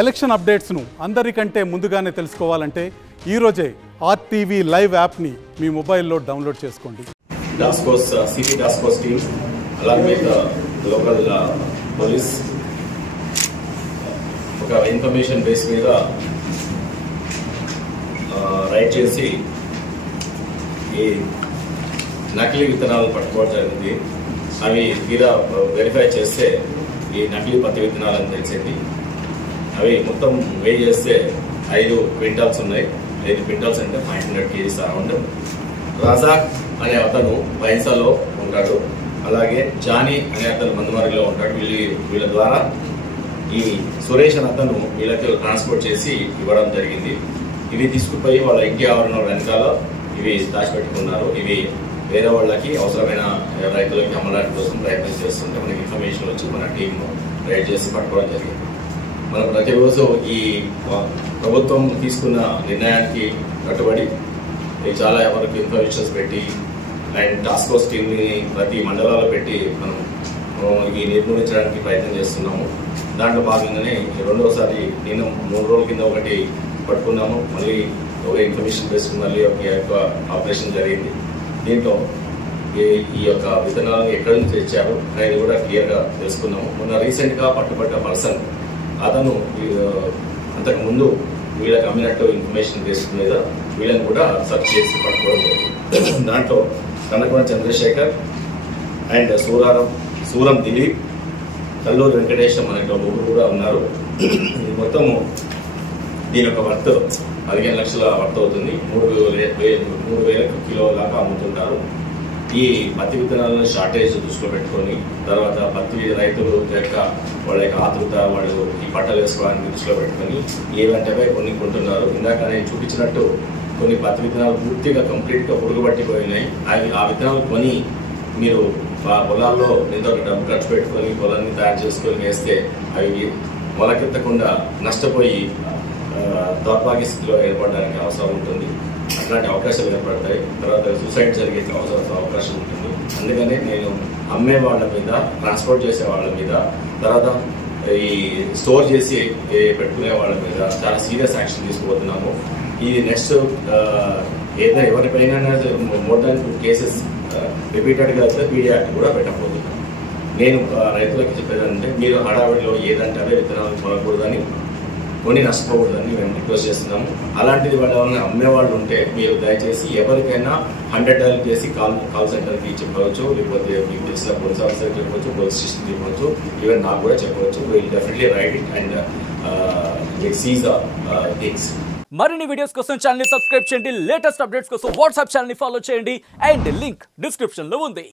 Election అప్డేట్స్ను అందరికంటే ముందుగానే తెలుసుకోవాలంటే ఈరోజే ఆర్టీవీ లైవ్ యాప్ని మీ మొబైల్లో డౌన్లోడ్ చేసుకోండి. Task force city task force team along with local police ఒక ఇన్ఫర్మేషన్ బేస్ మీద రైడ్ చేసి ఈ నకిలీ విత్తనాలు పట్టుకోవడం జరిగింది. అవి తీరా వెరిఫై చేస్తే ఈ నకిలీ పత్తి విత్తనాలు అని తెలిసింది. అవి మొత్తం వే చేస్తే 5 క్వింటాల్స్ ఉన్నాయి. 5 క్వింటాల్స్ అంటే 500 kgs అరౌండ్. రజాక్ అనే అతను బైన్సాలో ఉంటాడు. అలాగే జానీ అనే అతను మందమరిలో ఉంటాడు. వీళ్ళ ద్వారా ఈ సురేష్ అనే అతను వీళ్ళకి ట్రాన్స్పోర్ట్ చేసి ఇవ్వడం జరిగింది. ఇవి తీసుకుపోయి వాళ్ళ ఇంటి ఆవరణ వెనకాల ఇవి దాచిపెట్టుకున్నారు. ఇవి వేరే వాళ్ళకి అవసరమైన రైతులకి అమ్మడానికి కోసం ప్రయత్నం చేస్తుంటే మనకి ఇన్ఫర్మేషన్ వచ్చి మన టీం రైడ్ చేసి పట్టుకోవడం జరిగింది. మనం ప్రతిరోజు ఈ ప్రభుత్వం తీసుకున్న నిర్ణయానికి కట్టుబడి చాలా ఎవరికి ఇన్ఫర్మేషన్స్ పెట్టి అండ్ టాస్క్ ఫోర్స్ టీమ్ని ప్రతి మండలాల్లో పెట్టి మనం ఈ నిర్మూలించడానికి ప్రయత్నం చేస్తున్నాము. దాంట్లో భాగంగానే రెండోసారి నేను 3 రోజుల కింద ఒకటి పట్టుకున్నాము. మళ్ళీ ఒక ఇన్ఫర్మేషన్ బేస్డ్ మళ్ళీ ఒక ఆపరేషన్ జరిగింది. దీంట్లో ఈ యొక్క విత్తనాలను ఎక్కడి నుంచి తెచ్చారు అనేది కూడా క్లియర్గా తెలుసుకున్నాము. మొన్న రీసెంట్గా పట్టుబడ్డ పర్సన్ అతను అంతకు ముందు వీళ్ళకి అమ్మినట్టు ఇన్ఫర్మేషన్ బేస్డ్ మీద వీళ్ళని కూడా సర్చ్ చేసి పట్టుకోవడం జరిగింది. దాంట్లో కనకొండ చంద్రశేఖర్ అండ్ సూరం దిలీప్, కల్లూరు వెంకటేశం అనే ముగ్గురు కూడా ఉన్నారు. మొత్తము దీని యొక్క వర్త్ 15 లక్షల వర్త్ అవుతుంది. 3,000 కిలోల దాకా అమ్ముతుంటారు. ఈ పత్తి విత్తనాలను షార్టేజ్ దృష్టిలో పెట్టుకొని తర్వాత పత్తి రైతులు యొక్క వాళ్ళ యొక్క ఆతృత వాళ్ళు ఈ పంటలు వేసుకోవడానికి దృష్టిలో పెట్టుకొని ఏవంటే కొన్ని కొంటున్నారు. ఇందాక నేను చూపించినట్టు కొన్ని పత్తి విత్తనాలు పూర్తిగా కంప్లీట్గా పురుగుబట్టిపోయినాయి. ఆ విత్తనాలు కొని మీరు పొలాల్లో ఎంతో డబ్బు ఖర్చు పెట్టుకొని పొలాన్ని తయారు చేసుకొని వేస్తే అవి మొలకెత్తకుండా నష్టపోయి దౌర్భాగ్య స్థితిలో ఏర్పడడానికి అవసరం ఉంటుంది. అట్లాంటి అవకాశాలు ఏర్పడతాయి. తర్వాత సూసైడ్ జరిగే అవకాశం ఉంటుంది. అందుకనే నేను అమ్మే వాళ్ళ మీద, ట్రాన్స్పోర్ట్ చేసే వాళ్ళ మీద, తర్వాత ఈ స్టోర్ చేసి పెట్టుకునే వాళ్ళ మీద చాలా సీరియస్ యాక్షన్ తీసుకుపోతున్నాము. ఇది నెక్స్ట్ ఏదైనా ఎవరిపైన మోర్ దాన్ 2 కేసెస్ రిపీటెడ్గా అయితే పీడీ యాక్ట్ కూడా పెట్టకపోతున్నాం. నేను రైతులకి చెప్పేదంటే మీరు హడావిడిలో ఏదంటే అదే విత్తనాలు కొనకూడదని, కొని నష్టపోకూడదని మేము రిక్వెస్ట్ చేస్తున్నాము. అలాంటిది వాళ్ళని అమ్మేవాళ్ళు ఉంటే మీరు దయచేసి ఎవరికైనా 100 డైల్ చేసి కాల్ సెంటర్కి చెప్పవచ్చు, లేకపోతే మీకు తెలిసిన పోలీస్ ఆఫీసర్కి చెప్పవచ్చు, పోలీస్ స్టేషన్ చెప్పవచ్చు, ఈవెన్ నాకు కూడా చెప్పవచ్చు. Will definitely ride it and sees the things. మరిన్ని వీడియోస్ కోసం ఛానల్ ని సబ్స్క్రైబ్ చేయండి. లేటెస్ట్ అప్డేట్స్ కోసం వాట్సాప్ ఛానల్ ని ఫాలో చేయండి అండ్ లింక్ డిస్క్రిప్షన్ లో ఉంది.